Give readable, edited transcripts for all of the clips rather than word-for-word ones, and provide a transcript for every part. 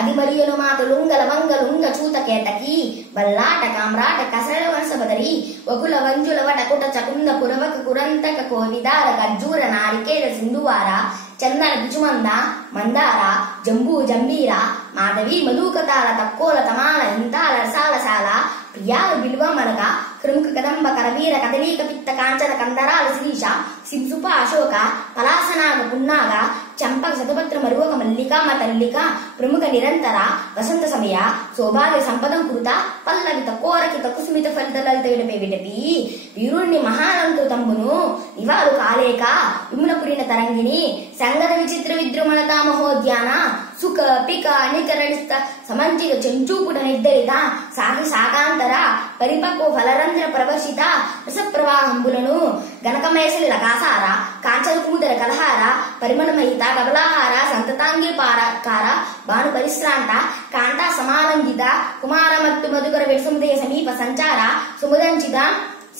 అదిమరియను మాతులుంగ లవంగలుంగ చూత కేతకి బల్లాట కామ్రాట కసరల వనస బదరి వకుల వంజుల వట కుట చకుంద కురవక కురంతక కోవిదార ఖర్జూర నారికేల సింధువార చందన బిచుమంద మందార జంబూ జంబీర మాధవి మధుకతాల తక్కోల తమాల ఇంతాల రసాలసాల ప్రియాలు బిల్వ మరక క్రముక కదంబ కరవీర కదలీక పిత్త కాంచన కందరాల శిరీష సింసుప అశోక పలాసనాగ పున్నాగ చంపక శతపత్ర మరువక మల్లిక మతల్లిక ప్రముఖ నిరంతర వసంత సమయ సౌభాగ్య సంపదం కృత పల్లవిత కోరకిత కుసుమిత ఫలిత లలిత విడపే విడపి వీరుణ్ణి మహానంకృతంబును నివారు కాలేక విముల పురిన తరంగిణి సంగత విచిత్ర విద్రుమణతా మహోద్యాన సుఖ పిక నికరణిస్త సమంచిత చెంచూపుట నిర్ధరిత సాగి శాకాంతర పరిపక్వ ఫలరంధ్ర ప్రవర్షిత రసప్రవాహంబులను గణకమేశలి లకాసార కాంచల కుముదర కలహార పరిమళమహిత కబలాహార సంతతాంగి పారకార భాను పరిశ్రాంత కాంతా సమానందిత కుమారమత్తు మధుకర విరసముదయ సమీప సంచార సుముదంచిత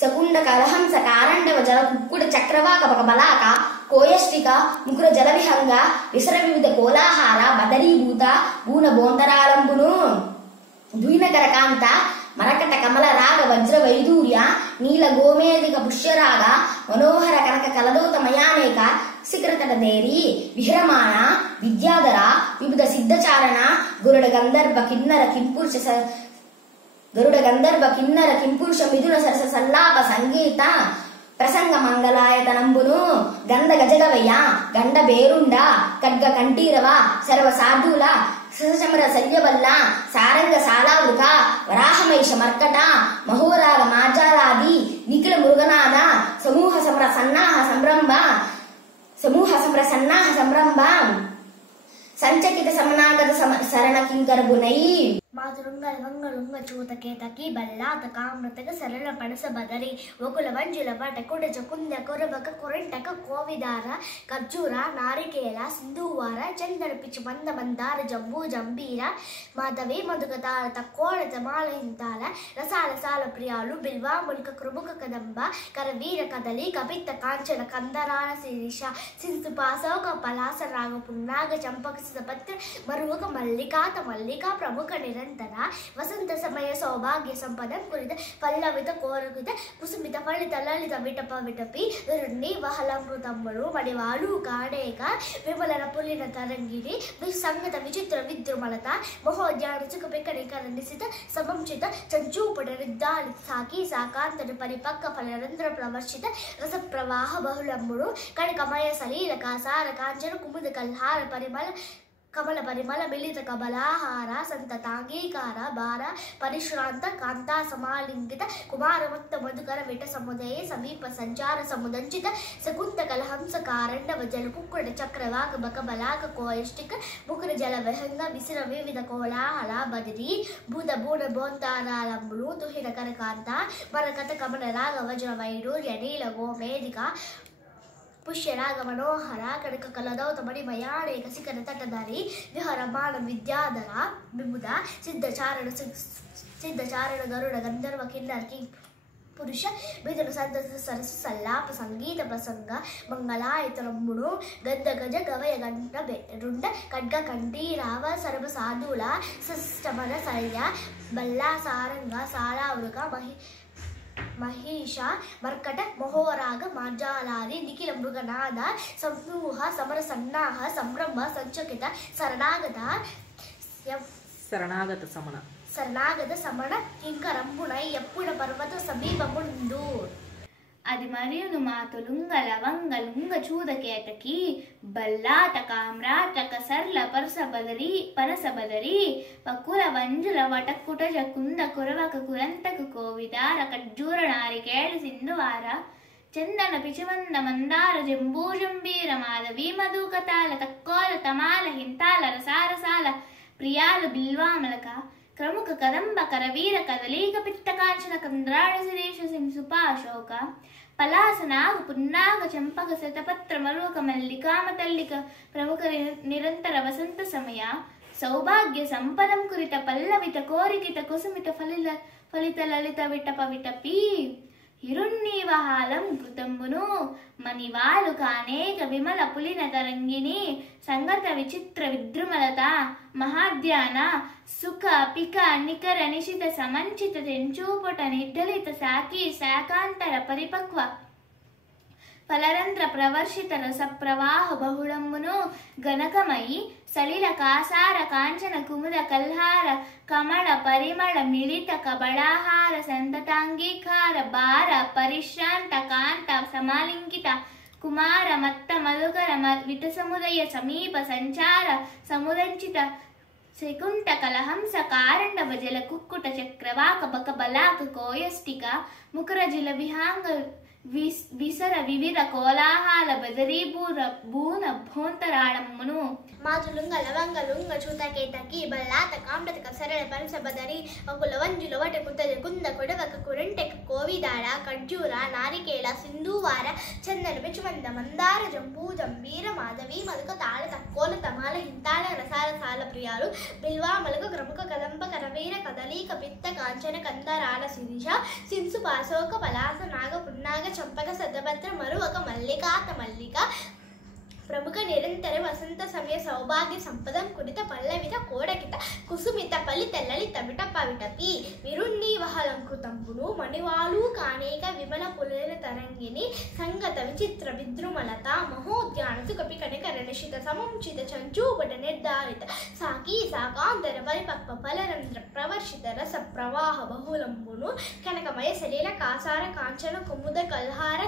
సకుండ కలహంస కారండవ జల కుక్కుడ చక్రవాక బలాక కోయష్టిక ముకుర జల విహంగ విసర వివిధ కోలాహార బదరీభూత భూన బోంతరాలంబును ద్వినకర కాంత మరకట కమల రాగ వజ్ర వైదూర్య నీల గోమేదిక పుష్యరాగ మనోహర కనక కలదోత మయానేక శిఖరతట దేవి విహరమాణ విద్యాధర వివిధ సిద్ధచారణ గురుడ గంధర్వ కిన్నర కింపురుష మిథున సరస సల్లాప సంగీత ప్రసంగ మంగళాయతనంబును గంధ గజగవయ్య గండ బేరుండ ఖడ్గ కంఠీరవ సర్వ సాధుల సశమర శల్యవల్ల సారంగ సాలావృక వరాహమైష మర్కట మహోరాగ మాజాలాది నిఖిల మృగనాథ సమూహ సమర సన్నాహ సంరంభ సంచకిత సమనాగత శరణ కింకరబునై మాతులుంగ లవంగలుంగ చూత కేతకి బల్లాత కామృతక సరళ పనస బదరి వకుల వంజుల వట కుడ చకుంద కొరవక కొరంటక కోవిదార ఖర్జూర నారికేల సింధువార చందన పిచ్చు మంద మందార జంబూ జంబీర మాధవి మధుకతాల తక్కోడ తమాల హింతాల రసాలసాల ప్రియాలు బిల్వా ముల్క కృముక కదంబ కరవీర కదలి కపిత్త కాంచన కందరాల శిరీష సింసు పాసౌక పలాస రాగ పున్నాగ చంపక సపత్ర మరువక మల్లికాత మల్లిక ప్రముఖ నిరంతర వసంత సమయ సౌభాగ్య సంపదం కురిత పల్లవిత కోరకుత కుసుమిత ఫలిత లలిత విటప విటపి విరుణ్ణి వహలంకృతమ్ముడు మడివాడు కాడేక విమలన పులిన తరంగిణి విసంగత విచిత్ర విద్రుమలత మహోద్యాన చుకపికనికర నిశిత సమంచిత చంచూపడ నిర్ధారిత సాకి సాకాంతని పరిపక్క ఫలరంధ్ర ప్రవర్షిత రస ప్రవాహ బహుళమ్ముడు కణికమయ సలీల కాసార కాంచన కుముద కల్హార పరిమళ కమల పరిమళ మిలిత కబలాహార సంతతాంగీకార భార పరిశ్రాంత కాంతా సమాలింగిత కుమారమత్త మధుకర విట సముదయ సమీప సంచార సముదంచిత శకుంత కలహంస కారండవ జల కుక్కుడ చక్రవాక బకబలాక కోయష్టిక ముకుర జల విహంగ విసిర వివిధ కోలాహల బదిరి భూత బూడ బోంతారాలంబులు తుహిన కరకాంత మరకత కమల రాగ వజ్ర వైడూర్య నీల గోమేదిక పుష్యరాగ మనోహర కనక కలదౌత మణిమయానేక శిఖర తటధరి విహరమాణ విద్యాధర విముద సిద్ధచారణ గరుడ గంధర్వ కిన్నర పురుష మిథున సంతత సరస్సు సల్లాప సంగీత ప్రసంగ మంగళాయతనమ్ముడు గద్ద గజ గవయ గంట రుండ ఖడ్గ కంఠీ రావ సర్వ సాధుల సష్టమన శల్య బల్లా సారంగ సాలావృక మహిష మర్కట మహోరాగ మార్జాలాది నిఖిల మృగనాద సమూహ సమర సన్నాహ సంరంభ సంచకిత శరణాగత సమణ కింకరంబునై ఎప్పుడ పర్వత సమీపముందు అది మరియును మాతులుంగ లవంగ లుంగ చూదకేతకి బల్లాట కామ్రాటక సర్ల పనస బదరి పక్కుల వంజుల వటక్కుట జకుంద కురవక కురంతక కోవిదార ఖర్జూర నారికేళ సింధువార చందన పిచిమంద మందార జంబూ జంబీర మాధవి మధుకతాల తక్కోల తమాల హింతాల రసారసాల ప్రియాలు బిల్వామలక ప్రముఖ కదంబ కరవీర కదలీక పిత్త కాంచన కంద్రాడ శిరీష సింసుప అశోక పలాసనాగ పున్నాగ చంపక శతపత్ర మరువక మల్లికామ తల్లిక ప్రముఖ నిరంతర వసంత సమయ సౌభాగ్య సంపదం కురిత పల్లవిత కోరికిత కుసుమిత ఫలిత లలిత విటప విటపి హిరుణ్ణీవహాలం కృతంబును మణివాలు కానేక విమల పులిన తరంగిణి సంగత విచిత్ర విద్రుమలత మహాధ్యాన సుఖ పిక నికర నిశిత సమంచిత తెంచూపట నిర్దలిత శాఖీ శాకాంతర పరిపక్వ ఫలరంధ్ర ప్రవర్షిత రస ప్రవాహ బహుళంబును గణకమయి సలిల కాసార కాంచన కుముద కల్హార కమల పరిమళ మిళిత కబళాహార సంతతాంగీకార భార పరిశ్రాంత కాంత సమాలింకిత కుమార మత్త మధుకర విత సముదయ సమీప సంచార సముదంచిత శకుంట కలహంస కారండవ జల కుక్కుట చక్రవాక బక బలాక కోయస్టిక ముఖర జల విహాంగ విసర వివిధ కోలాహాల బదరీభూర భూన భోంతరాళమ్మును మాతులుంగ లవంగలుంగ చూతకేతకి బల్లాత కాండతక సరళ పరస బదరి వకుల వంజుల వట కుతజ కుంద కొడవక కురంటెక కోవిదార ఖర్జూర నారికేళ సింధూవార చందన పిచుమంద మందార జంబూ జంబీర మాధవి మధుక తాళ తక్కోల తమాల హింతాళ రసాల సాల ప్రియాలు బిల్వా మలక క్రముక కదంబ కరవీర కదలీక పిత్త కాంచన కందరాల శిరీష సిన్సు పాశోక పలాస నాగ పున్నాగ చంపక సద్దభద్ర మరువక మల్లికాత మల్లిక ప్రముఖ నిరంతర వసంత సమయ సౌభాగ్య సంపదం కుడిత పల్లవిత కోడకిత కుసుమిత పల్లిత లలిత విటప విటపి విరుణ్ణీవహలంకృతంబును మణివాలు కానేక విమల పులిన తరంగిణి సంగత విచిత్ర విద్రుమలత మహోద్యాన సుకపి కనికర నిశిత సమంచిత చంచూపట నిర్ధారిత సాకీ సాకాంతర పరిపక్వ ఫలరంధ్ర ప్రవర్షిత రస ప్రవాహ బహుళంబును కనకమయ సలీల కాసార కాంచన కుముద కల్హార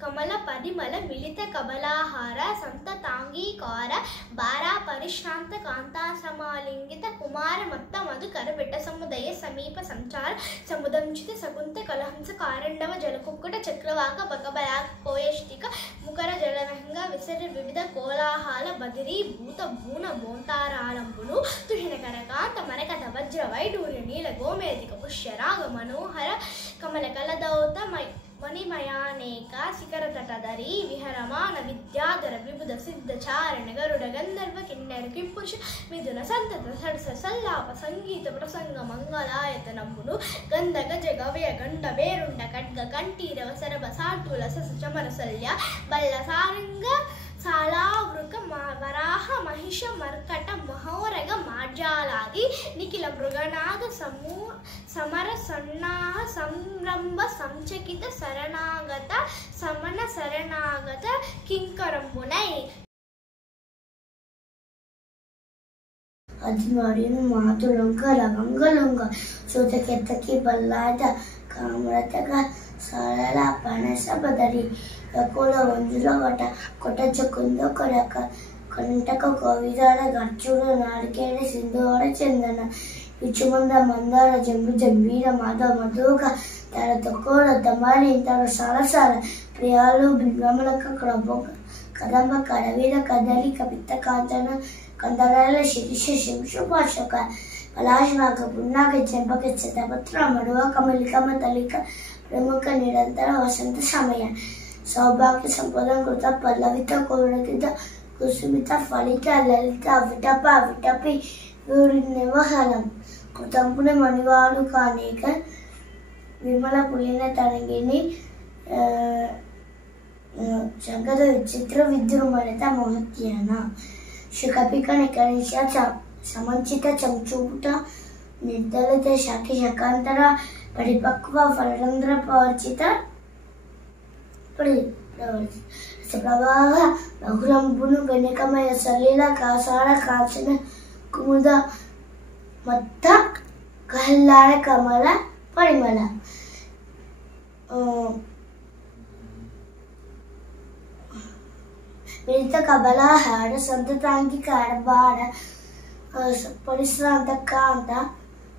కమల పరిమళ మిళిత కబలాహార సంతతాంగీకార బారా పరిశ్రాంత కాంతా సమాలింగిత కుమార మత్త మధుకర బిడ్డ సముదయ సమీప సంచార సముదంచిత సకుంత కలహంస కారండవ జలకుక్కుట చక్రవాక బకబలాక కోయష్టిక ముఖర జలరంగ విసర వివిధ కోలాహాల బదిరీ భూత భూన భోంతారాళంబును తుహిన కరకాంత మరకత వజ్ర వైడూర్య నీల గోమేధిక పుష్యరాగ మనోహర కమల కలదౌత మణిమయానేక శిఖర తటధరి విహరమాన విద్యాధర విబుధ సిద్ధ చారణ గరుడ గంధర్వ కిన్నెర కింపురుష మిథున సంతత సరస సల్లాప సంగీత ప్రసంగ మంగళాయతనంబును గంధ గజ గవయ గండ వేరుండ ఖడ్గ కంఠీరవ సరభ సాటుల సస చమరసల్య బల్ల సారంగ సాలావృక వరాహ మహిష మర్కట మహోరగ మార్జాలాది నిఖిల మృగనాథ సమర సన్నాహ సంరంభ సంచకిత శరణాగత సమన శరణాగత కింకరంబునై అది మరియు మాతులుంగ లవంగలుంగ చూతకెత్తకి బల్లాట కామ్రతగా సరళ పనస బదరి వకుల వంజుల వట కొట్టచకుంద కొరక కంటక కోవిదార ఖర్జూర నారికేళ సింధూర చందన పిచుమంద మందార జంబు జంబీర మాధవ మధుక తల తొక్కోల తమాలి తల సరసాల ప్రియాలు బిల్వమలక క్రమక కదంబ కరవీర కదలి కపిత్త కాంచన కందరాల శిరీష శింషు పాశక పలాశనాక పున్నాక చెంపక శతపత్ర మడువక మల్లికమ తలిక ప్రముఖ నిరంతర వసంత సమయ సౌభాగ్య సంపదం కృత పల్లవిత కోరకిత కుసుమిత ఫలిత లలిత విటప విటపి విరుణ్ణీవహలం కృతంబున మణివాలు కానేక విమల పులిన తరంగిణి సంగత విచిత్ర విద్రుమలత మహత్యాన శుకపిక నికరిష సమంచిత చంచూపుట నిర్దలిత శాఖి శకాంతర పరిపక్వ ఫలరంధ్ర ప్రవర్చిత ప్రవాహ బహుళంబును గణికమయ సలీల కాసార కాంచన కుముద మత్త కహల్లార కమల పరిమళ మిళిత కబలాహార సంతతాంగికార బార పరిశ్రాంత కాంత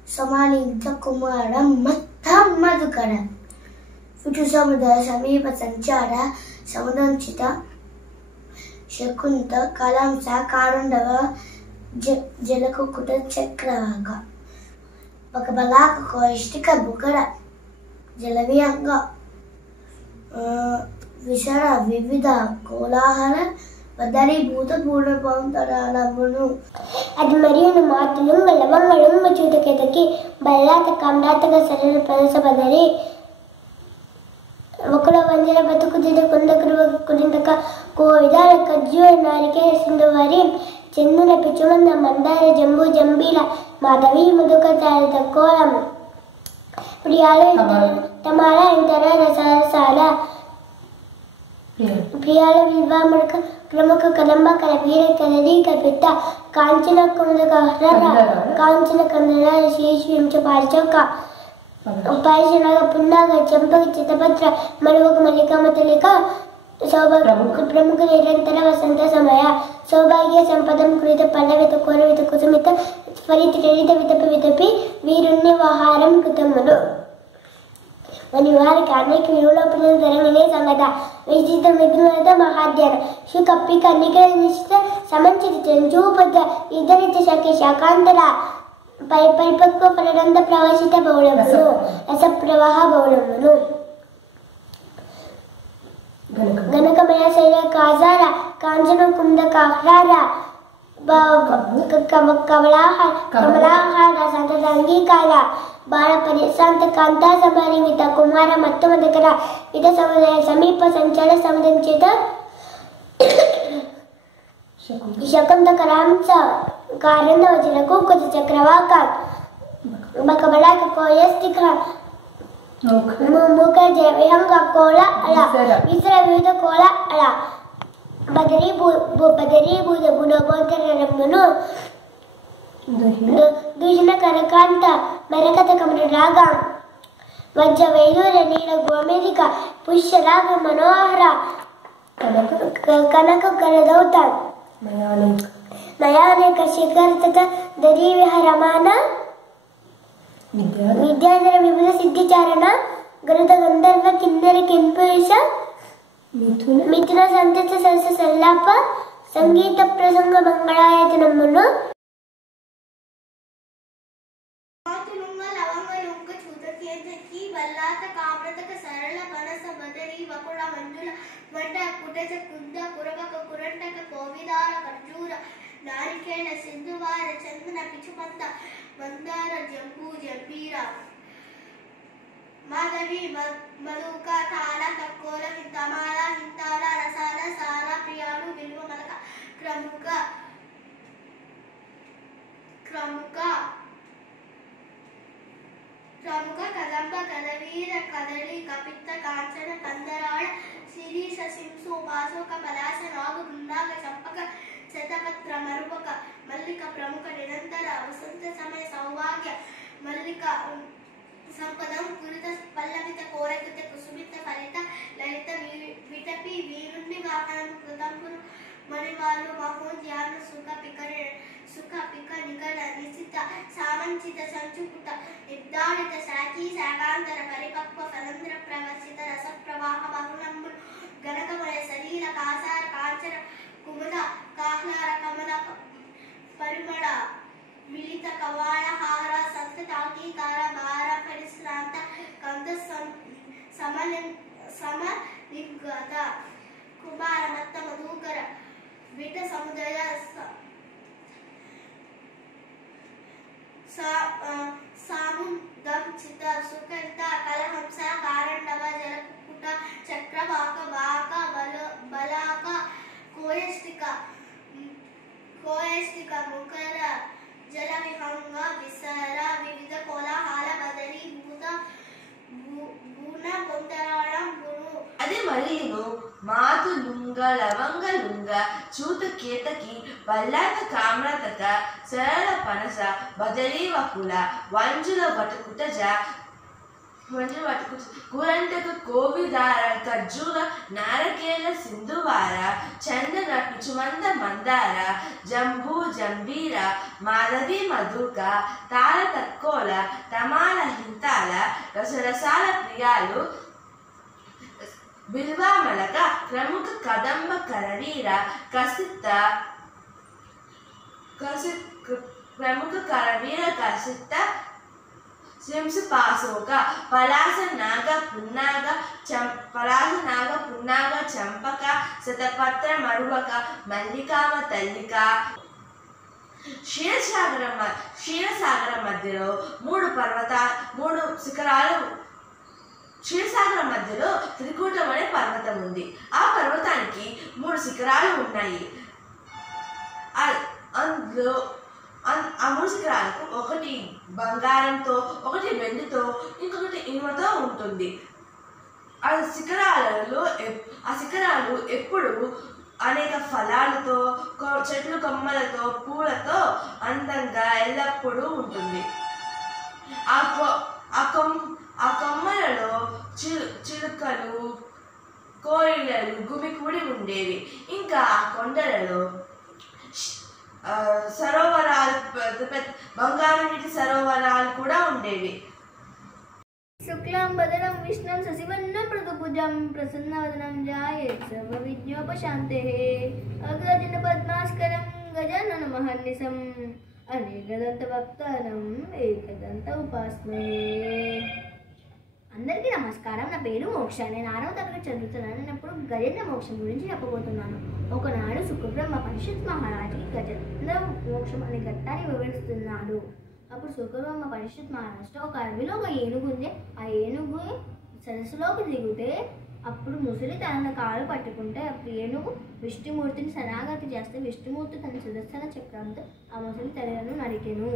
సమాలింగిత కుమార మత్త మధుకర విటు సముద్ర సమీప సంచార సముదంచిత శకుంత కలంస కారండవ జలకుకుట చక్రవాక ఒక బలాక కోయిష్టిక బుకర జలవియంగ విసర వివిధ కోలాహల బదరి భూత పూర్ణ పౌంతరాలమును అది మరియు మాతులుంగ లవంగలుంగ చూతకేతకి బల్లాత కామ్రాతక సరళ ప్రదస బదరి ఒకల వంజల బతుకు కుందకురు కురిందక కోవిదాల ఖర్జూర నారికేల సింధువారి చందన పిచుమంద మందార జంబూ జంబీల మాధవి మధుక తారత కోలం ప్రియాల తమాల ఇంతర రసాల ప్రియాల వివామడక ప్రముఖ కదంబ కలవీర కలది కపిత కాంచన కుందక కాంచన కందర శేషించ పారిచౌక పారిశనగ పున్నాగ చంపక చిత్తపత్ర మరువక మల్లిక మతలిక ప్రముఖ నిరంతర వసంత సమయ సౌభాగ్య సంపదం కృత పల్లవిత కోరవిత కుసుమిత స్ఫరిత చరిత వితపి వితపి వీరుణ్య వహారం కృతములు వారికి అనేక విలువలోపల జరగనే సంగత విజిత మిథునత మహాధ్యాన శుకప్పి కన్నికల నిశ్చిత సమంచిత చంచూపద ఇతరిత శక్తి శాకాంతర పరిపక్వ ఫలరంధ ప్రవశిత బౌళమును రస ప్రవాహ బౌళమును గణకమయ శైల కాజార కాంచన కుంద కాహ్రార కమలాహార సంత అంగీకార బాల పరిశాంత కాంతా సమారింగిత కుమార మత్తమ దగ్గర ఇత సముదాయ సమీప సంచార సముదం చేత శకుంతకరాంస కారంద వచనకు కుత చక్రవాక బకబలాక కోయస్తిక మూక జయ విహంగ కోళ అల విసర వివిధ కోళ అల బదరీ బూద గుణోబంతరమును దూషణ కనకాంత మరకత కమల రాగ వజ్ర వైదూర నీల గోమేదిక పుష్య రాగ మనోహర కనక గరదౌత నయానేక శిఖర్ తత దరీ విహరమాన విద్యాధర విపుల సిద్ధిచారణ గరుత గంధర్వ కిన్నెర కింపురుష మిథున సంతత సరస సల్లాప సంగీత ప్రసంగ మంగళాయతనమును బల్లాత కామ్రతక సరళ పనస బదరి వకుళ మంజుల వట కుటజ కుంద కురవక కురంటక కోవిదార ఖర్జూర నారికేళ సింధువార చందన పిచుమంద మందార జంబూ జంబీర మాధవి మధుక తాళ కక్కోల హింతమాల హింతాల రసాల సాల ప్రియాలు విలువ మలక క్రముక కదంబ కదవీర కదలి కపిత్త కాంచన కందరాళ శిరీష శింసు పాశోక పలాస నాగు బృందాగ చంపక శతపత్ర మరుపక మల్లిక ప్రముఖ నిరంతర వసంత సమయ సౌభాగ్య మల్లిక సంపదం కురిత పల్లవిత కోరకిత కుసుమిత ఫలిత లలిత విటపి వీరుణ్ణి వాహనం కృతంపురు మణివాళ్ళు మహోద్యాన సుఖ పిక నిగడ నిశిత సామంచిత సంచుకుట నిర్ధారిత శాఖీ శాకాంతర పరిపక్వ ఫలంద్ర ప్రవసిత రస ప్రవాహ బహుళంబులు గణకమయ శరీర కాసార కాంచన కుముద కాహ్లార కమల పరిమళ మిలిత కవాళ హార సంతతాంగీకార భార పరిశ్రాంత కంద సమలింగత కుమార మత్త మధుకర విట సముదయ సాముదం చిత సుకంత కలహంస కారండవ జలకుట చక్రవాక వాక బలాక కోయస్టిక ముఖర జల విహంగ విసర వివిధ కోలాహల బదరి భూత భూన పొంతరాళం గురు అదే మరిను మాతు లుంగ లవంగ లుంగ చూత కేతకి బల్లాత కామ్రతక సరళ పనస బదరీ వకుల వంజుల వటకుటజ కురంటక కోవిదార ఖర్జూర నారకేల సింధువార చందన పిచుమంద మందార జంబూ జంబీర మాధవి మధుక తాళ తక్కోల తమాల హింతాల రసరసాల ప్రియాలు బిల్వామలక ప్రముఖ కదంబ కరవీర ప్రముఖ కరవీర కసిత్త శింసు పాశోక పలాస నాగ పున్నాగ చంపక శతపత్ర మరువక మల్లికామ తల్లిక క్షీరసాగరం మధ్యలో మూడు శిఖరాలు క్షీరసాగరం మధ్యలో త్రికూటం అనే పర్వతం ఉంది. ఆ పర్వతానికి 3 శిఖరాలు ఉన్నాయి. అందులో ఆ 3 శిఖరాలకు ఒకటి బంగారంతో, ఒకటి వెండితో, ఇంకొకటి ఇనుముతో ఉంటుంది. ఆ శిఖరాలు ఎప్పుడు అనేక ఫలాలతో, చెట్లు కొమ్మలతో, పూలతో అందంగా ఎల్లప్పుడూ ఉంటుంది. ఆ కొమ్మలలో చిలుకలు, కోయిలలు గుమికూడి ఉండేవి. ఇంకా ఆ కొండలలో సరోవరాలు, బంగారు నీటి సరోవరాలు కూడా ఉండేవి. శుక్లాం వదనం విష్ణుం శశివర్ణం ప్రతుభుజం ప్రసన్నవదనం ధ్యాయేత్ సర్వవిఘ్నోపశాంతయే అగజన పద్మాస్కరం గజానన మహర్నిశం అనేకదంత భక్తానం ఏకదంత ఉపాస్మయే. అందరికీ నమస్కారం. నా పేరు మోక్ష. నేను 6వ తరగతి చదువుతున్నాను. నేను ఇప్పుడు గజేంద్ర మోక్షం గురించి చెప్పబోతున్నాను. ఒకనాడు సుఖబ్రహ్మ పరిషత్ మహారాజుకి గజేంద్ర మోక్షం అనే ఘట్టాన్ని వివరిస్తున్నాడు. అప్పుడు సుఖబ్రహ్మ పరిషత్ మహారాజులో ఒక అడవిలో ఒక ఏనుగు ఉంది. ఆ ఏనుగు సరస్సులోకి దిగితే అప్పుడు ముసలి తన కాలు పట్టుకుంటే అప్పుడు ఏనుగు విష్ణుమూర్తిని శరణాగతి చేస్తే విష్ణుమూర్తి తన సుదర్శన చక్రంతో ఆ ముసలి తలను నరికెను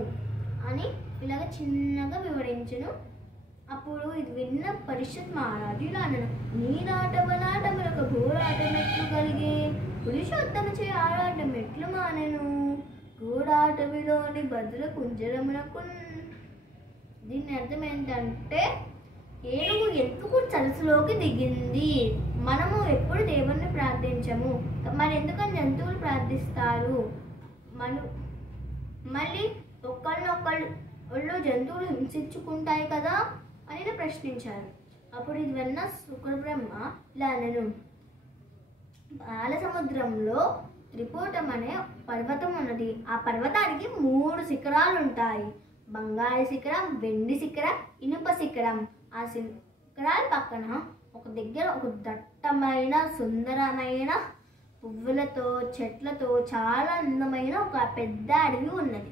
అని ఇలాగ చిన్నగా వివరించను. అప్పుడు ఇది విన్న పరిషత్ మహారాజు ఇలా అన్నాడు, నీనాటమనాటములకు ఘోరాటమెట్లు కలిగే పురుషోత్తమ చే ఆరాటం ఎట్లు మానెను గూడాటవిలోని భద్ర కుంజరమునకు. దీని అర్థం ఏంటంటే ఏనుగు ఎందుకు సరస్సులోకి దిగింది. మనము ఎప్పుడు దేవుణ్ణి ప్రార్థించము, మరి ఎందుకని జంతువులు ప్రార్థిస్తారు? మళ్ళీ ఒకళ్ళనొకళ్ళు జంతువులు హింసించుకుంటాయి కదా అని ప్రశ్నించారు. అప్పుడు ఇది విన్న సుఖబ్రహ్మ ఇలా అనను, బాల సముద్రంలో త్రికూటం అనే పర్వతం ఉన్నది. ఆ పర్వతానికి 3 శిఖరాలు ఉంటాయి. బంగారు శిఖరం, వెండి శిఖరం, ఇనుప శిఖరం. ఆ శిఖరాల పక్కన ఒక దగ్గర ఒక దట్టమైన సుందరమైన పువ్వులతో, చెట్లతో చాలా అందమైన ఒక పెద్ద అడవి ఉన్నది.